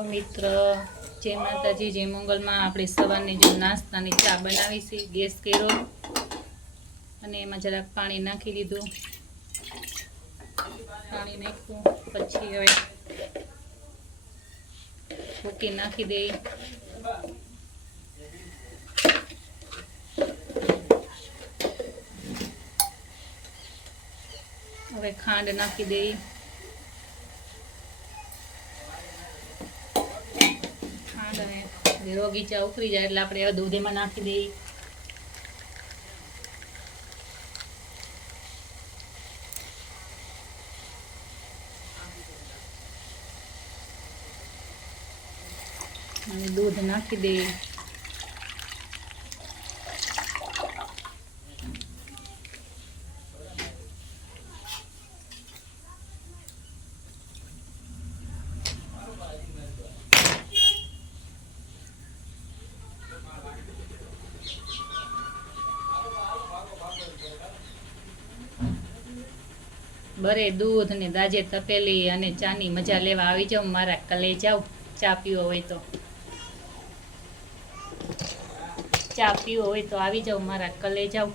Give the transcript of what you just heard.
હાલો મિત્ર, જય માતાજી, જય મંગલમાં. આપણે સવારની જો નાસ્તાની ચા બનાવી છે. ગેસ કર્યો અને એમાં જરાક પાણી નાખી દીધું. પાણી નાખ્યું પછી હવે ભૂકી નાખી દઈ. હવે ખાંડ નાખી દઈ. રોગી ચા ઉકળી જાય એટલે આપણે દૂધ એમાં નાખી દઈએ. અને દૂધ નાખી દઈએ. બરે દૂધ ને દાજે તપેલી અને ચાની મજા લેવા આવી જાવ મારા કલેજાઓ. ચા પીવો હોય તો આવી જાવ મારા કલેજાઓ.